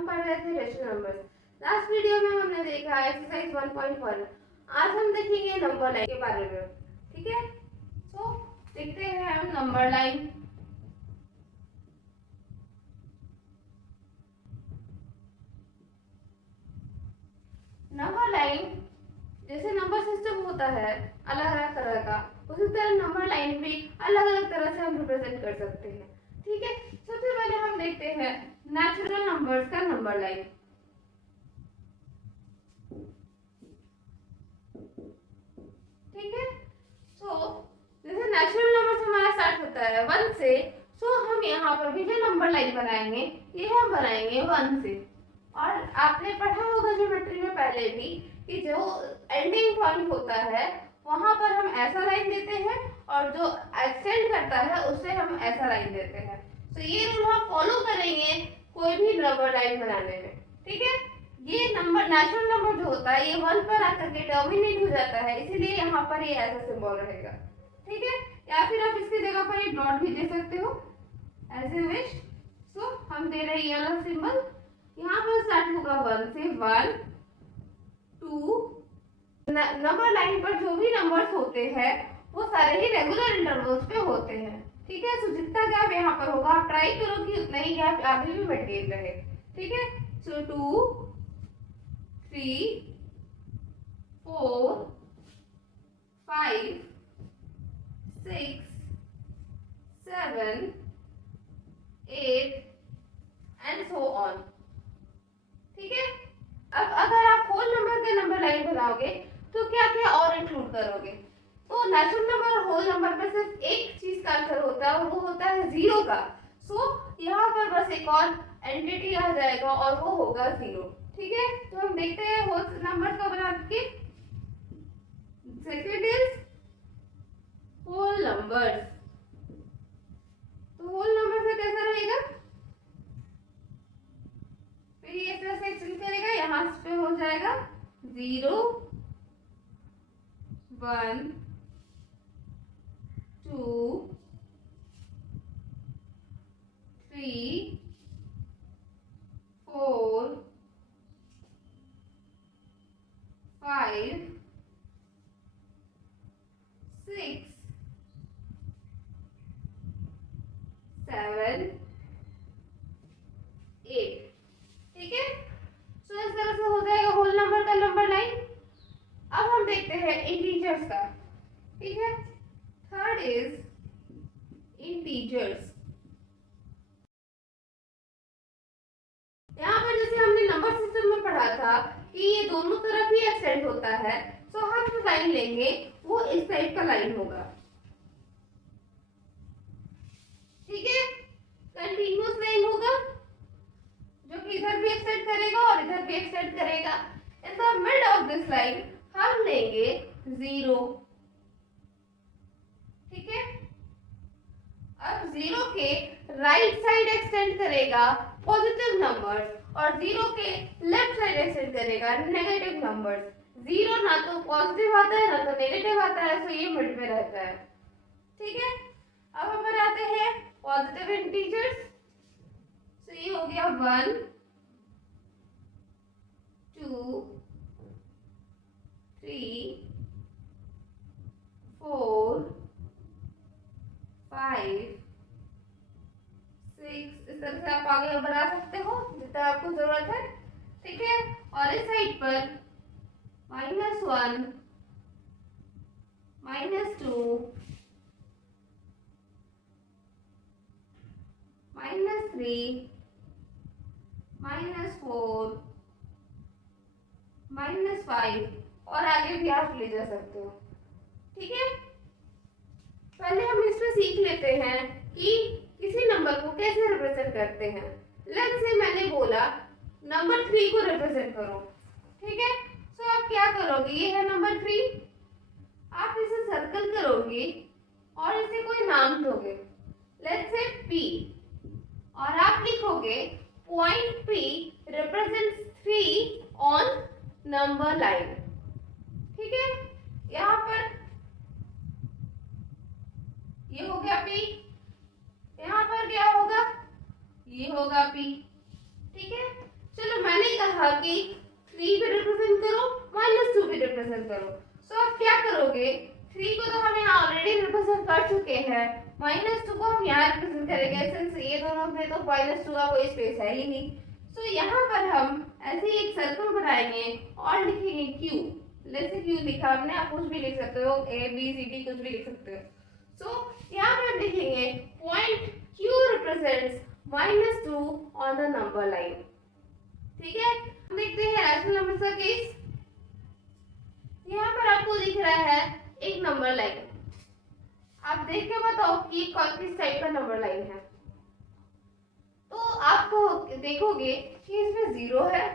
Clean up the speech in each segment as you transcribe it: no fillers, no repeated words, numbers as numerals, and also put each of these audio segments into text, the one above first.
हम पढ़ रहे थे रेशनल नंबर्स। लास्ट वीडियो में हमने देखा एक्सरसाइज 1.1। आज हम देखेंगे नंबर लाइन के बारे में। ठीक है, तो देखते हैं हम नंबर लाइन। नंबर लाइन जैसे नंबर सिस्टम होता है अलग अलग तरह का, उसी तरह नंबर लाइन भी अलग अलग तरह से हम रिप्रेजेंट कर सकते हैं। ठीक है, सबसे पहले हम देखते हैं नेचुरल नंबर्स का नंबर लाइन। ठीक है, तो जैसे नेचुरल नंबर हमारा स्टार्ट होता है 1 से, तो हम यहाँ पर भी जो नंबर लाइन बनाएंगे ये हम बनाएंगे 1 से। और आपने पढ़ा होगा ज्योमेट्री में पहले भी कि जो एंडिंग पॉइंट होता है वहां पर हम ऐसा लाइन देते हैं और जो एक्सटेंड करता है उससे हम ऐसा लाइन देते हैं। तो ये रूल हम फॉलो करेंगे कोई भी नंबर लाइन बनाने में। ठीक है, ये नंबर नेचुरल नंबर जो होता है ये 1 पर आकर के टर्मिनेट हो जाता है, इसीलिए यहाँ पर ये ऐसा सिंबल रहेगा। ठीक है, या फिर आप इसकी जगह पर ये डॉट भी दे सकते हो एज ए विश। सो हम दे रहे हैं ये वाला सिंबल। यहाँ पर स्टार्ट होगा 1 से, 1 2। नंबर लाइन पर जो भी नंबर्स होते हैं वो सारे ही रेगुलर इंटरवल्स पे होते हैं। ठीक है, सो जितना गैप यहाँ पर होगा आप ट्राई करो कि उतना ही गैप आगे भी मेंटेन रहे। ठीक है, सो 2 3 4 5 6 7 8 एंड सो ऑन। ठीक है, अब अगर आप होल नंबर के नंबर लाइन बनाओगे तो क्या क्या और इंक्लूड करोगे? तो नेचुरल नंबर और होल नंबर में सिर्फ एक चीज का आंसर होता है और वो होता है 0 का। सो यहाँ पर बस एक और एंटिटी आ जाएगा और वो होगा 0। ठीक है, तो हम देखते हैं होल नंबर का बना के। Second is whole numbers. तो होल नंबर से कैसा रहेगा, फिर ये इस तरह से एक्सटेंड करेगा, यहाँ पे हो जाएगा 0 1 2 3 4 5 6 7 8। ठीक है, तो इस तरह से हो जाएगा होल नंबर का नंबर लाइन। अब हम देखते हैं इंटीजर्स का। ठीक है, थर्ड इज इंटीजर्स। यहाँ पर जैसे हमने नंबर सिस्टम में पढ़ा था कि ये दोनों तरफ ही एक्सटेंड होता है, तो हम जो लाइन लेंगे वो इस टाइप का लाइन होगा। ठीक है, कंटिन्यूअस लाइन होगा जो कि इधर भी एक्सटेंड करेगा और इधर भी एक्सटेंड करेगा। In the mid of this line हम लेंगे 0। ठीक है, अब 0 के राइट साइड एक्सटेंड करेगा पॉजिटिव नंबर्स और 0 के लेफ्ट साइड एक्सटेंड करेगा नेगेटिव नंबर्स। 0 ना तो पॉजिटिव आता है ना तो नेगेटिव आता है, तो ये मिड में रहता है। ठीक है, अब हम बनाते हैं पॉजिटिव इंटीजर्स। तो ये हो गया 1 2 3 4 5 6। इस तरह से आप आगे बढ़ा सकते हो जितना आपको जरूरत है। ठीक है, और इस साइड पर -1 -2 -3 -4 -5 और आगे भी आप ले जा सकते हो। ठीक है, पहले हम इसमें सीख लेते हैं कि किसी नंबर को कैसे रिप्रेजेंट करते हैं। लेट्स से मैंने बोला नंबर 3 को रिप्रेजेंट करो। ठीक है, तो आप क्या करोगे, ये है नंबर 3, आप इसे सर्कल करोगे और इसे कोई नाम दोगे, लेट्स से P, और आप लिखोगे point P represents 3 on number line. ठीक है, यहाँ पर ये हो गया P, यहाँ पर क्या होगा, ये होगा P। ठीक है, चलो मैंने कहा कि 3 भी रिप्रेजेंट करो, -2 भी रिप्रेजेंट करो। सो आप क्या करोगे, 3 को तो हम यहाँ ऑलरेडी रिप्रेजेंट कर चुके हैं, -2 को हम यहाँ रिप्रेजेंट करेंगे सिंस ये दोनों में तो -2 का कोई स्पेस है ही नहीं। सो यहाँ पर हम ऐसे ही एक सर्कल बनाएंगे और लिखेंगे Q। जैसे Q लिखा हमने, आप कुछ भी लिख सकते हो, ABCD कुछ भी लिख सकते हो। सो यहाँ पर लिखेंगे point Q represents -2 on the number line. ठीक है, हम देखते हैं रैशनल नंबर का केस। यहाँ पर आपको दिख रहा है एक नंबर लाइन, आप देख के बताओ कि किस टाइप का नंबर लाइन है। तो आपको देखोगे कि इसमें 0 है,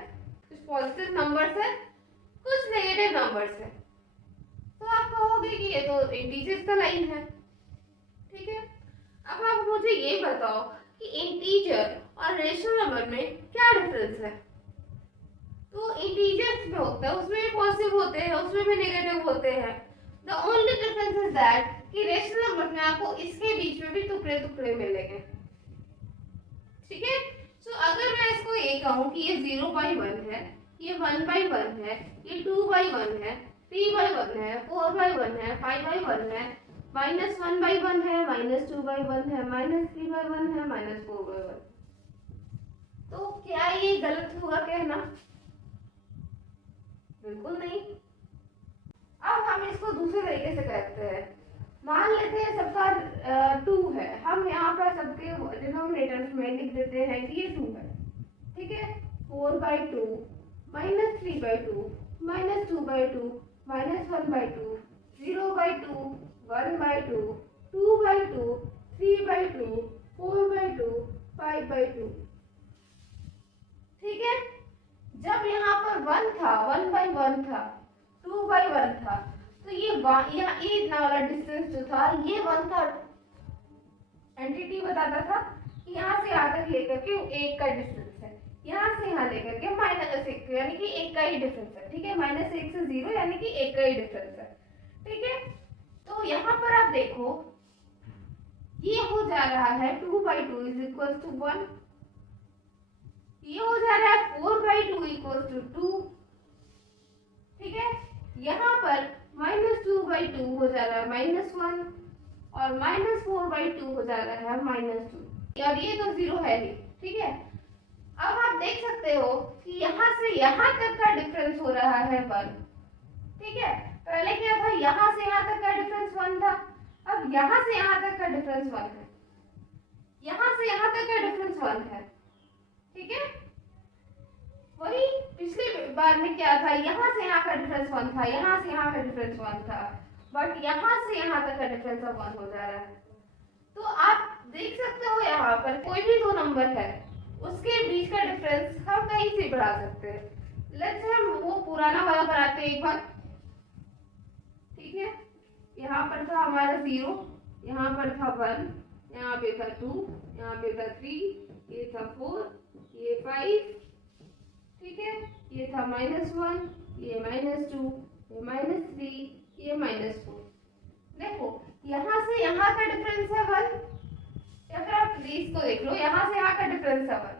कुछ पॉजिटिव नंबर्स है, कुछ नेगेटिव नंबर्स है। तो आप कहोगे कि ये तो इंटीजर्स का लाइन है। ठीक है, अब आप मुझे ये बताओ कि इंटीजर और रेशनल नंबर में क्या डिफरेंस है। तो इंटीजर्स में होता है उसमें भी पॉजिटिव होते हैं, उसमें भी नेगेटिव होते हैं। The only difference is that कि रेशनल नंबर में आपको इसके बीच में भी टुकड़े टुकड़े मिलेंगे। ठीक है, सो अगर मैं इसको ये कहूँ कि ये 0/1 है, ये 1/1 है, ये 2/1 है, 3/1 है, 4/1 है, 5/1 है, -1/1 है, -2/1 है, -3/1 है, -4/1। तो क्या ये गलत होगा कहना? बिल्कुल नहीं। अब हम इसको दूसरे तरीके से करते हैं। मान लेते हैं सबका 2 है, हम यहाँ पर सबके डिनोमिनेटर्स में लिख देते हैं कि ये 2 है। ठीक है, 4/2, -3/2, -2/2, -1/2, 0/2, 1/2, 2/2, 3/2, 4/2, 5/2। ठीक है, जब यहाँ पर 1 था, 1/1 था, 2/1 था, तो ये यहाँ इतना वाला डिस्टेंस जो था ये 1 था। एंटिटी बताता था कि यहाँ से यहाँ तक लेकर के 1 का डिस्टेंस है, यहाँ से यहाँ लेकर के -1 यानी कि 1 का ही डिफरेंस है। ठीक है, -1 से 0 यानी कि 1 का ही डिफरेंस है। ठीक है, तो यहाँ पर आप देखो ये हो जा रहा है 2/2 = 1, ये हो जा रहा है 4/2 = 2। ठीक है, यहाँ पर -2/2 हो जा रहा है -1 और -4/2 हो जा रहा है -2 और ये तो 0 है ही। ठीक है, अब आप देख सकते हो कि यहाँ से यहाँ तक का डिफरेंस हो रहा है 1। ठीक है, पहले क्या था, यहाँ से यहाँ तक का डिफरेंस 1 था, अब यहाँ से यहाँ तक का डिफरेंस 1 है, यहाँ से यहाँ तक का डिफरेंस 1 है। ठीक है, वही पिछले बार में क्या था, यहाँ से यहाँ का डिफरेंस 1 था, यहाँ से यहाँ का डिफरेंस 1 था, बट यहाँ से यहाँ तक का डिफरेंस 1 हो जा रहा है। तो आप देख सकते हो यहाँ पर कोई भी दो नंबर है उसके बीच का डिफरेंस हम कहीं से बढ़ा सकते हैं। लेट्स से हम वो पुराना वाला बनाते हैं एक बार। ठीक है, यहाँ पर था हमारा 0, यहाँ पर था 1, यहाँ पे था 2, यहाँ पे था 3, ये था 4, ये 5। ठीक है, ये था -1, ये -2, ये -3, ये -4। देखो यहाँ से यहाँ का डिफरेंस है 1, या फिर आप इसको देख लो, यहाँ से यहाँ का डिफरेंस है 1।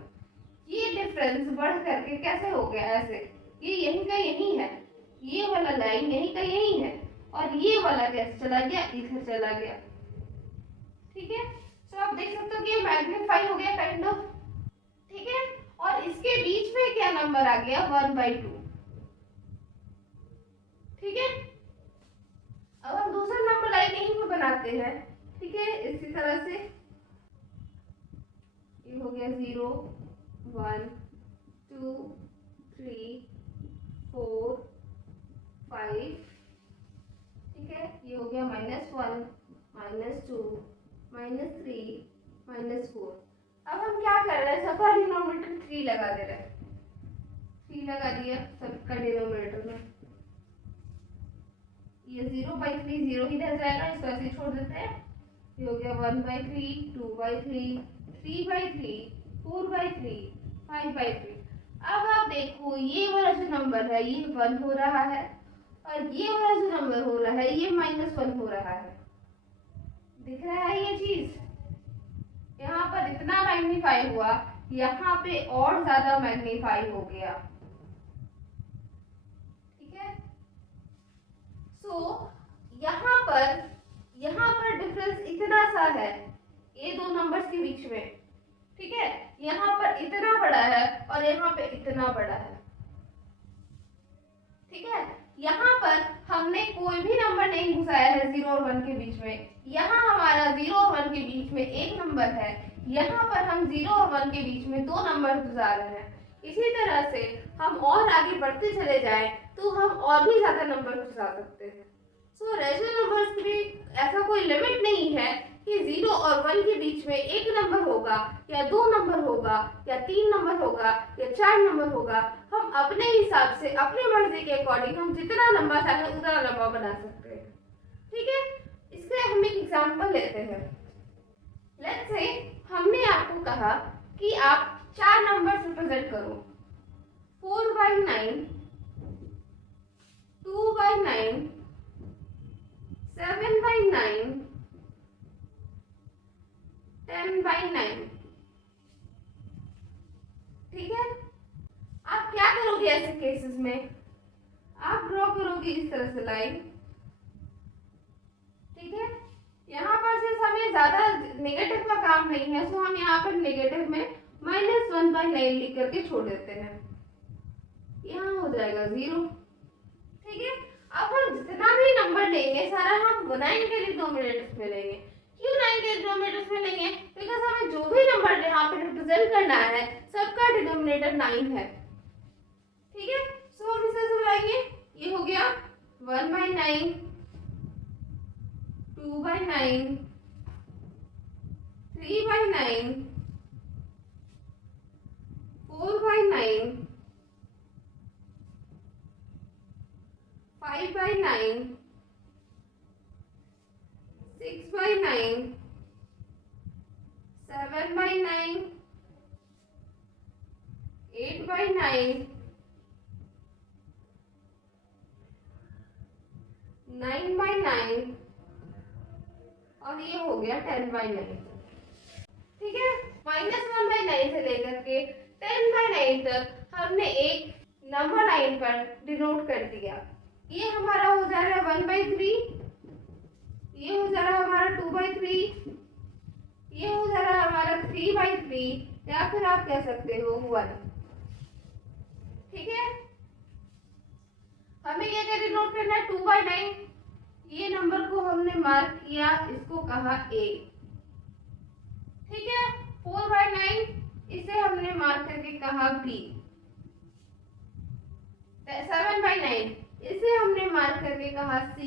ये डिफरेंस बढ़ करके कैसे हो गया ऐसे, ये यहीं का यहीं है, ये वाला लाइन यहीं का यहीं है, और ये वाला कैसे चला गया, इधर चला गया। ठीक है, तो आप देख सकते हो कि ये मैग्नीफाई हो गया काइंड ऑफ। ठीक है, और इसके बीच में क्या नंबर आ गया, 1/2। ठीक है, अब हम दूसरा नंबर लाइन यहीं पे बनाते हैं। ठीक है, इसी तरह से ये हो गया 0, 1, 2, 3, 4, 5। ठीक है, ये हो गया -1, -2, -3, -4। अब हम क्या कर रहे हैं, सबका डिनोमिनेटर 3 लगा दे रहे हैं। 3 लगा दिया सबका डिनोमिनेटर में, ये 0/3 0 ही रह जाएगा, इसको ऐसे छोड़ देते हैं। ये हो गया 1/3, 2/3, 3/3, 4/3, 5/3। अब आप देखो ये वाला जो नंबर है ये 1 हो रहा है, और ये वाला जो नंबर हो रहा है ये -1 हो रहा है। दिख रहा है ये चीज, यहाँ पर इतना मैग्नीफाई हुआ, यहाँ पे और ज्यादा मैग्नीफाई हो गया। ठीक है, सो यहाँ पर डिफरेंस इतना सा है ये दो नंबर्स के बीच में। ठीक है, यहाँ पर इतना बड़ा है और यहाँ पे इतना बड़ा है। ठीक है, यहाँ पर हमने कोई भी नंबर नहीं घुसाया है 0 और 1 के बीच में। यहाँ हमारा 0 और 1 के बीच में एक नंबर है, यहाँ पर हम 0 और 1 के बीच में दो नंबर घुसा रहे हैं। इसी तरह से हम और आगे बढ़ते चले जाएं तो हम और भी ज्यादा नंबर घुसा सकते हैं। सो रेशनल नंबर्स की ऐसा कोई लिमिट नहीं है कि 0 और 1 के बीच में एक नंबर होगा या दो नंबर होगा या तीन नंबर होगा या चार नंबर होगा। हम अपने हिसाब से अपनी मर्जी के अकॉर्डिंग हम जितना लंबा चाहे उतना लंबा बना सकते हैं। ठीक है, इससे हम एक एग्जांपल लेते हैं। लेट्स से हमने आपको कहा कि आप चार नंबर रिप्रेजेंट करो, 4/9, 2/9, 7/9, 10/9। ठीक है, आप क्या करोगे ऐसे केसेस में? आप ड्रॉ करोगे इस तरह से लाइन। ठीक है, यहाँ पर सिर्फ हमें ज्यादा नेगेटिव का काम नहीं है, सो हम यहाँ पर नेगेटिव में -1/9 लिख करके छोड़ देते हैं। यहाँ हो जाएगा 0। ठीक है, अब हम जितना भी नंबर लेंगे सारा हम 9 के डिनोमिनेटर्स में लेंगे। क्यों 9 के डिनोमिनेटर्स में लेंगे? बिकॉज हमें जो भी नंबर यहाँ पे रिप्रेजेंट करना है सबका डिनोमिनेटर 9 है। ठीक है, सो हम इसे सुनाएंगे। ये हो गया 1/9, 2/9, 3/9, 4/9, 5/9, 6/9, 7/9, 8/9, 9/9 और ये हो गया 10/9। ठीक है, -1/9 से लेकर के 10/9 तक हमने एक नंबर लाइन पर डिनोट कर दिया। ये हमारा हो जा रहा है 1/3, ये हो जा रहा है हमारा 2/3, ये हो जा रहा है हमारा 3/3 या फिर आप कह सकते हो 1। ठीक है, हमें क्या क्या डिनोट करना है? 2/9, ये नंबर को हमने मार्क किया, इसको कहा A। ठीक है, 4/9 इसे हमने मार्क करके कहा B। 7/9 इसे हमने मार्क करके कहा C।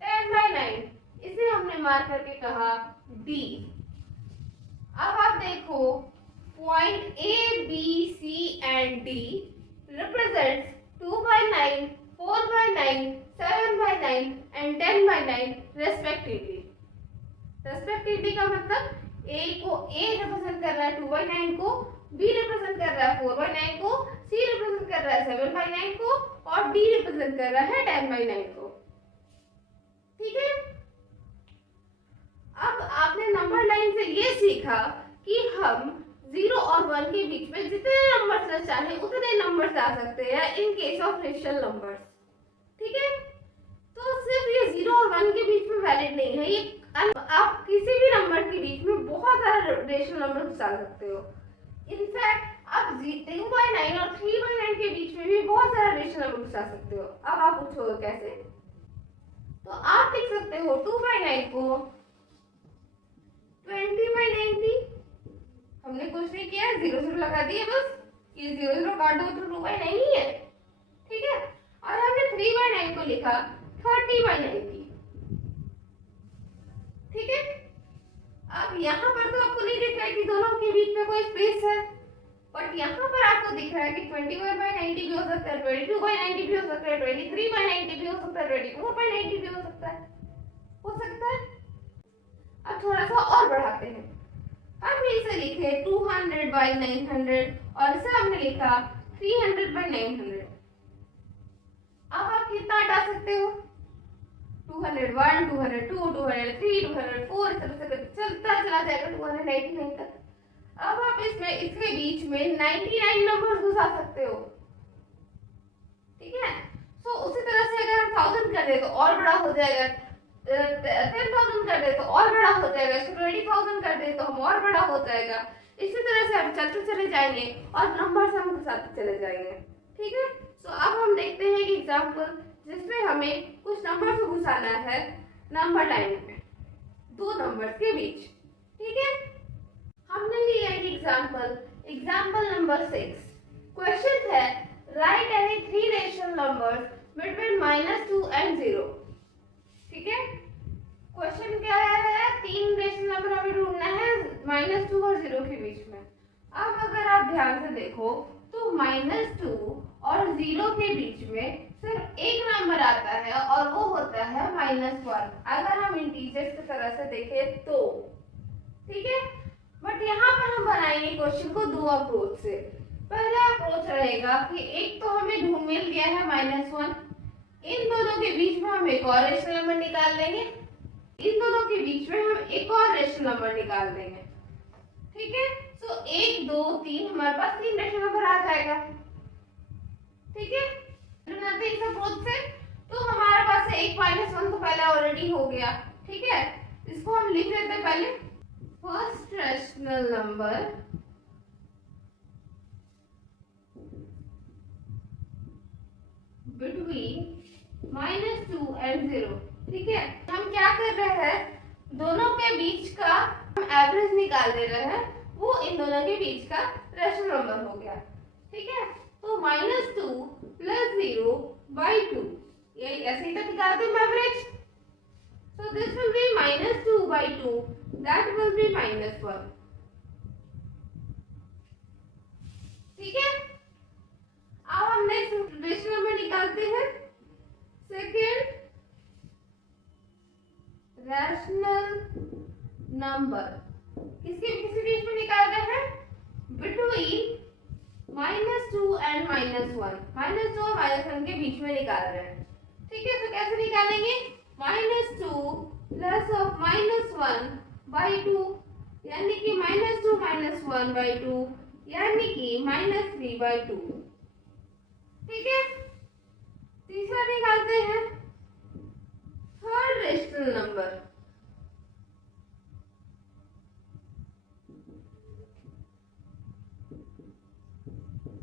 10/9 इसे हमने मार्क करके कहा D। अब आप देखो point A, B, C and D represents 2/9, 4/9, 7/9 and 10/9 respectively। Respectively का मतलब A को A रिप्रेजेंट कर रहा है 2/9 को, B रिप्रेजेंट कर रहा है 4/9 को, C रिप्रेजेंट कर रहा है 7/9 को और D रिप्रेजेंट कर रहा है 10/9 को। ठीक है, अब आपने नंबर लाइन से ये सीखा कि हम 0 और 1 के बीच में जितने नंबर्स चाहे उतने नंबर्स आ सकते हैं in case of rational numbers. ठीक है, तो सिर्फ ये 0 और 1 के बीच में वैलिड नहीं है, ये आप किसी भी नंबर के बीच में बहुत सारे रेशनल नंबर घुसा सकते हो। इनफैक्ट आप 2/9 और 3/9 के बीच में भी बहुत सारा रेशनल नंबर घुसा सकते हो। अब आप पूछोगे कैसे? तो आप लिख सकते हो 2/9 को 20/90। हमने कुछ नहीं किया, 0 0 लगा दिए बस, ये 0 0 काट दो तो 2/9 ही है। ठीक है, और हमने 3/9 को लिखा 30/90। ठीक है, अब यहाँ पर तो आपको नहीं दिख रहा है कि दोनों के बीच में कोई स्पेस है, बट यहाँ पर आपको दिख रहा है कि 21/90 भी हो सकता है, 22/90 भी हो सकता है, 23/90 भी हो सकता है, 24/90 भी हो सकता है, हो सकता है। अब थोड़ा सा और बढ़ाते हैं, हम इसे लिखे 200/900 और इसे हमने लिखा 300/900। अब आप कितना हटा सकते हो? 201, 202, 203, 204 इस तरह से चलता चला जाएगा 299 तक। अब आप इसमें इसके बीच में 99 नंबर घुसा सकते हो, ठीक है। सो उसी तरह से अगर हम 1000 कर दे तो और बड़ा हो जाएगा, 10,000 कर दे तो और बड़ा हो जाएगा, 20,000 कर दे तो हम और बड़ा हो जाएगा। इसी तरह से हम चलते चले जाएंगे और नंबर से हम घुसाते चले जाएंगे, ठीक है। सो अब हम देखते हैं एक एग्जाम्पल जिसमें हमें कुछ नंबर से घुसाना है नंबर लाइन में, दो नंबर के बीच, ठीक है। हमने लिया एक एग्जाम्पल नंबर 6। क्वेश्चन है right any three rational numbers between -2 and 0, ठीक है। क्वेश्चन क्या है, तीन रेशनल नंबर हमें ढूंढना है -2 और 0 के बीच में। अब अगर आप ध्यान से देखो तो -2 और 0 के बीच में सिर्फ एक नंबर आता है और वो होता है -1, अगर हम इंटीजर्स की तरह से देखें तो, ठीक है। बट यहाँ पर हम बनाएंगे क्वेश्चन को दो अप्रोच से। पहला अप्रोच रहेगा कि एक तो हमें ढूंढ मिल गया है -1, इन दोनों के बीच में हम एक और रेशनल नंबर निकाल लेंगे, इन दोनों के बीच में हम एक और रेशनल नंबर निकाल देंगे, ठीक है। सो 1 2 3 हमारे पास तीन रेशनल नंबर आ जाएगा, ठीक है। इस अप्रोच से तो हमारे पास एक -1 तो पहले ऑलरेडी हो गया, ठीक है। इसको हम लिख लेते हैं पहले, first rational number between -2 and 0, ठीक है। हम क्या कर रहे हैं, दोनों के बीच का हम एवरेज निकाल दे रहे हैं, वो इन दोनों के बीच का रेशनल नंबर हो गया, ठीक है। तो -2 + 0/2, ये ऐसे ही तो निकालते हैं average. So this will be -2/2, that will be -1, ठीक है। अब हम नेक्स्ट रेशनल नंबर निकालते हैं, सेकेंड रैशनल नंबर किसके किसी बीच में निकाल रहे हैं, बिटवीन -2 and -1, -2 और -1 के बीच में निकाल रहे हैं, ठीक है। तो कैसे निकालेंगे, -2 + -1/2, यानी कि -2 - 1/2, यानी कि -3/2, ठीक है। तीसरा निकालते हैं, थर्ड रेशनल नंबर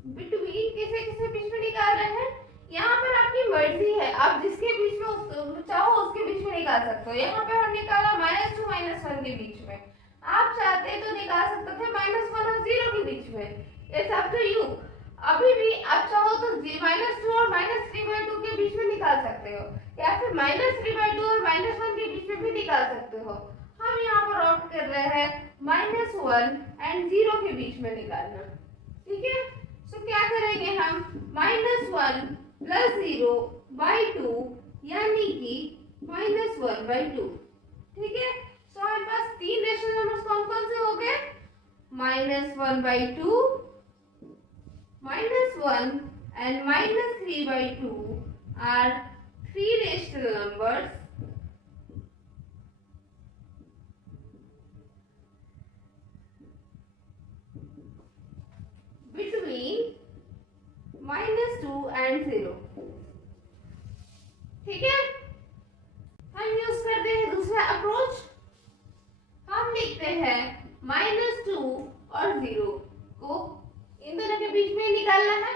बिटवीन किसे किसे बीच में निकाल रहे हैं, यहाँ पर आपकी मर्जी है, आप जिसके बीच में चाहो उसके बीच में निकाल सकते हो। यहाँ पर हम निकाला -2 -1 के बीच में, आप चाहते तो निकाल सकते थे -1 और 0 के बीच में, इट्स अप टू यू। अभी भी आप चाहो तो -2 और -3/2 के बीच में निकाल सकते हो, या फिर -3/2 और -1 के बीच में भी निकाल सकते हो। हम यहाँ पर ऑप्ट कर रहे हैं -1 and 0 के बीच में निकालना, ठीक है। तो क्या करेंगे हम, -1 + 0/2, यानी कि -1/2, ठीक है। सो हमारे पास तीन रेशनल नंबर्स कौन कौन से हो गए, -1/2, -1 and -3/2 are three rational numbers between -2 and 0, ठीक है। हम यूज करते हैं दूसरा अप्रोच, हम लिखते हैं -2 और 0 को इन दोनों के बीच में निकालना है।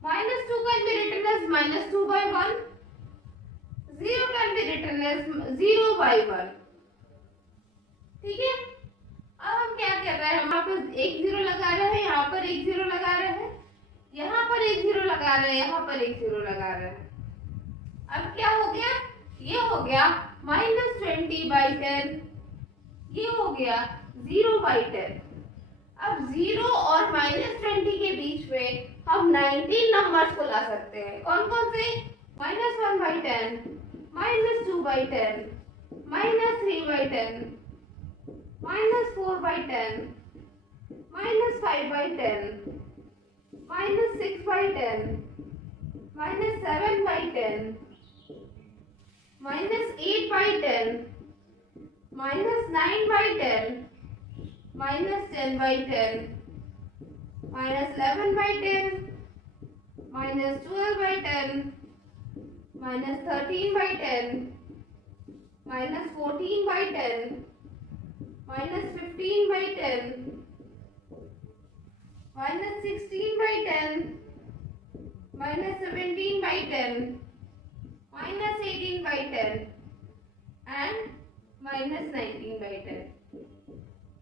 -2 can be written as -2/1, 0 can be written as 0/1, ठीक है। अब हम क्या कर रहे हैं, हम यहाँ पर एक 0 लगा रहे हैं, यहाँ पर एक 0 लगा रहे हैं, यहाँ पर एक 0 लगा रहे हैं, यहाँ पर एक 0 लगा रहे हैं। अब क्या हो गया, ये हो गया -20/10, ये हो गया 0/10। अब 0 और -20 के बीच में हम 19 नंबर्स को ला सकते हैं, कौन कौन से, -1/10, -2/10, -3/10, -4/10, -5/10, -6/10, -7/10, -8/10, -9/10, minus 10 by 10, minus 11 by 10, minus 12 by 10, minus 13 by 10, minus 14 by 10, minus 15 by 10, minus 16 by 10, minus 17 by 10, minus 18 by 10 and minus 19 by 10.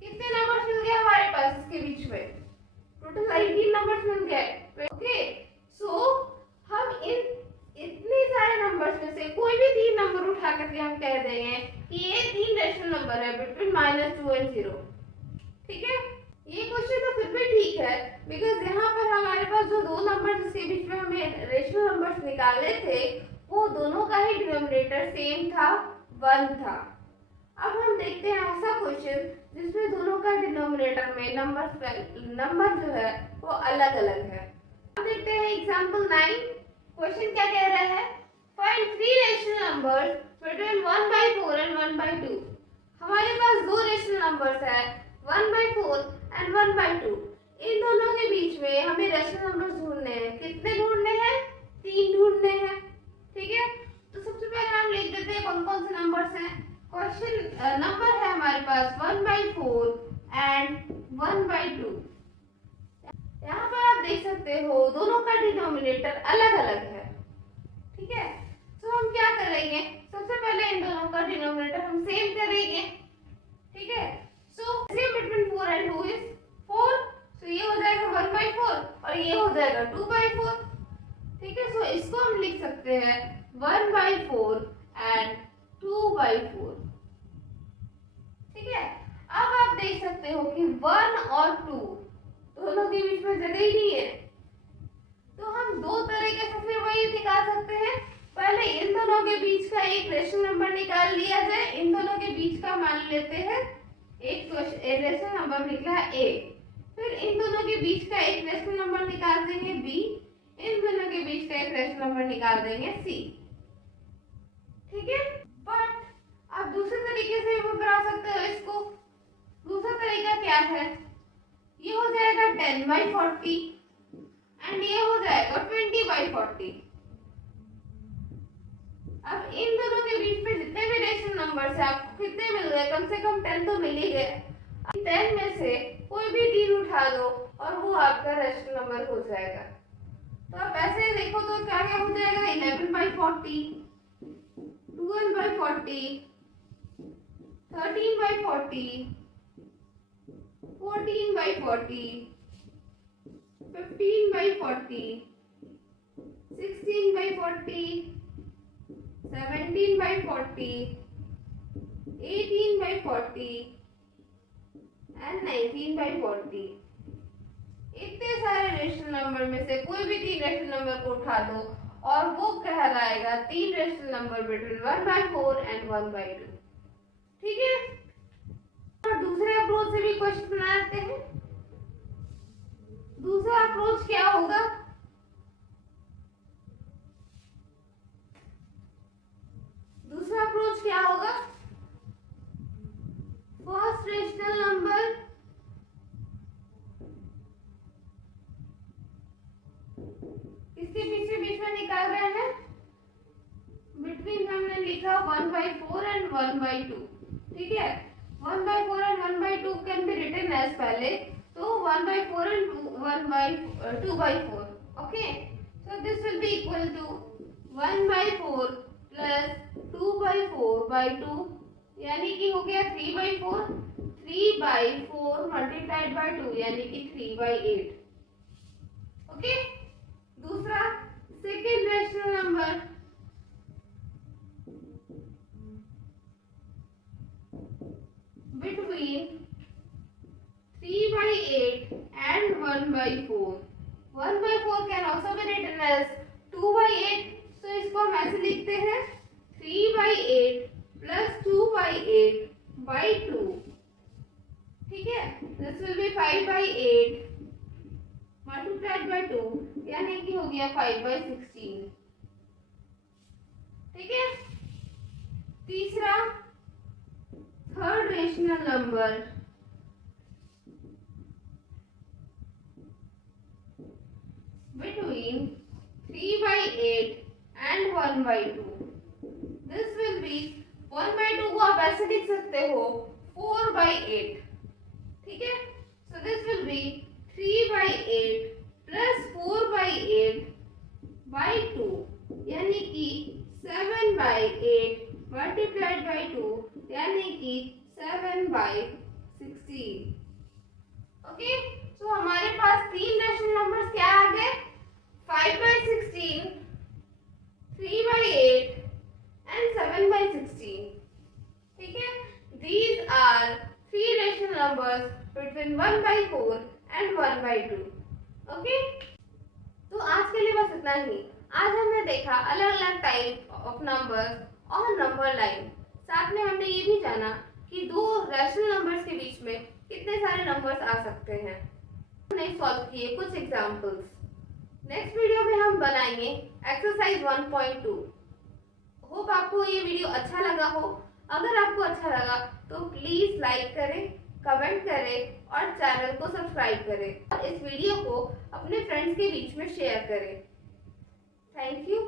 कितने नंबर्स मिल गए हमारे पास इसके बीच में? टोटल 19 नंबर्स मिल गए. ओके, सो हम इतने सारे नंबर्स में से कोई भी 3 नंबर उठा करके हम कह देंगे कि ये 3 रेशनल नंबर है बिटवीन -2 और 0. ठीक है, ये क्वेश्चन तो फिर भी ठीक है बिकॉज यहाँ पर हमारे पास जो दो नंबर जिसके बीच में हमें रेशनल नंबर्स निकाले थे वो दोनों का ही डिनोमिनेटर सेम था, 1 था. अब हम देखते हैं ऐसा क्वेश्चन जिसमें दोनों का डिनोमिनेटर में नंबर जो है वो अलग अलग है. अब देखते हैं एग्जांपल 9. क्वेश्चन क्या कह रहा है? Find 3 rational numbers between 1/4 and 1/2. हमारे पास दो रेशनल नंबर्स है 1/4 एंड 1/2. इन दोनों के बीच में हमें रेशनल नंबर्स ढूंढने हैं. कितने ढूंढने हैं? 3 ढूंढने हैं. ठीक है, तो सबसे पहले हम लिख देते हैं कौन कौन से नंबर्स हैं. क्वेश्चन नंबर है हमारे पास 1/4 एंड 1/2. यहाँ पर आप देख सकते हो दोनों का डिनोमिनेटर अलग अलग है. ठीक है, तो हम क्या करेंगे? सबसे पहले इन दोनों का डिनोमिनेटर हम सेम करेंगे. ठीक है, so same between 4 and 2 is 4. सो ये हो जाएगा 1/4 और ये हो जाएगा 2/4. ठीक है, सो इसको हम लिख सकते हैं 1/4 एंड 2/4. ठीक है, अब आप देख सकते हो कि 1 और 2 दोनों के बीच में जगह ही नहीं है, तो हम दो तरीके से फिर वही निकाल सकते हैं. पहले इन दोनों के बीच का एक रेशनल नंबर निकाल लिया जाए. इन दोनों के बीच का मान लेते हैं एक रेशनल नंबर निकला a. फिर इन दोनों के बीच का एक रेशनल नंबर निकाल देंगे b. इन दोनों के बीच का एक रेशनल नंबर निकाल देंगे c. ठीक है, बट आप दूसरे तरीके से भी बना सकते हो इसको. दूसरा तरीका क्या है? ये हो जाएगा 10/40 एंड ये हो जाएगा 20/40. अब इन दोनों के बीच में जितने भी रेशनल नंबर्स हैं आपको कितने मिल गए? कम से कम 10 तो मिल ही गए. 10 में से कोई भी 3 उठा दो और वो आपका रेशनल नंबर हो जाएगा. तो आप ऐसे देखो तो क्या क्या हो जाएगा? 11/40, 12/40, 13/40, 14/40, 15/40, 16/40, 17/40, 18/40 and 19/40. इतने सारे रेशनल नंबर में से कोई भी 3 रेशनल नंबर को उठा दो और वो कहलाएगा 3 रेशनल नंबर बिटवीन 1/4 एंड 1/2. ठीक है, और दूसरे अप्रोच से भी क्वेश्चन बनाते हैं. दूसरा अप्रोच क्या होगा? दूसरा अप्रोच क्या होगा? फर्स्ट रेशनल नंबर इसके पीछे बीच में निकाल रहे हैं. बिटवीन हमने लिखा 1/4 एंड 1/2. ठीक है, 1/4 and 1/2 can be written as पहले. तो 1/4 and 2/4. Okay, so this will be equal to 1/4 plus 2/4/2 यानी कि हो गया 3/4. 3/4 multiplied by 2 यानी कि 3/8. ओके, दूसरा second rational number between 3/8 and 1/4. 1/4 can also be written as 2/8. So इसको हम ऐसे लिखते हैं 3/8 plus 2/8/2. ठीक है, this will be 5/8 multiplied by 2 यानी कि हो गया 5/16. ठीक है, तीसरा third rational number between 3 by 8 and 1 by 2. This will be 1 by 2 को आप ऐसे लिख सकते हो 4 by 8. ठीक है, so this will be 3 by 8 plus 4 by 8 by 2, यानी कि 7 by 8 multiplied by 2, यानी कि 7 by 16. ओके, तो हमारे पास तीन रेशनल नंबर्स क्या आ गए? 5 by 16, 3 by 8 and 7 by 16. ठीक है, these are three rational numbers between 1 by 4 and 1 by 2. Okay, तो आज के लिए बस इतना ही. आज हमने देखा अलग अलग टाइप ऑफ नंबर्स और नंबर लाइन. साथ में हमने ये भी जाना कि दो रैशनल नंबर्स के बीच में कितने सारे नंबर्स आ सकते हैं. हमने सॉल्व किए कुछ एग्जांपल्स. नेक्स्ट वीडियो में हम बनाएंगे एक्सरसाइज 1.2. होप आपको ये वीडियो अच्छा लगा हो. अगर आपको अच्छा लगा तो प्लीज लाइक करें, कमेंट करें और चैनल को सब्सक्राइब करें और इस वीडियो को अपने फ्रेंड्स के बीच में शेयर करें. Thank you.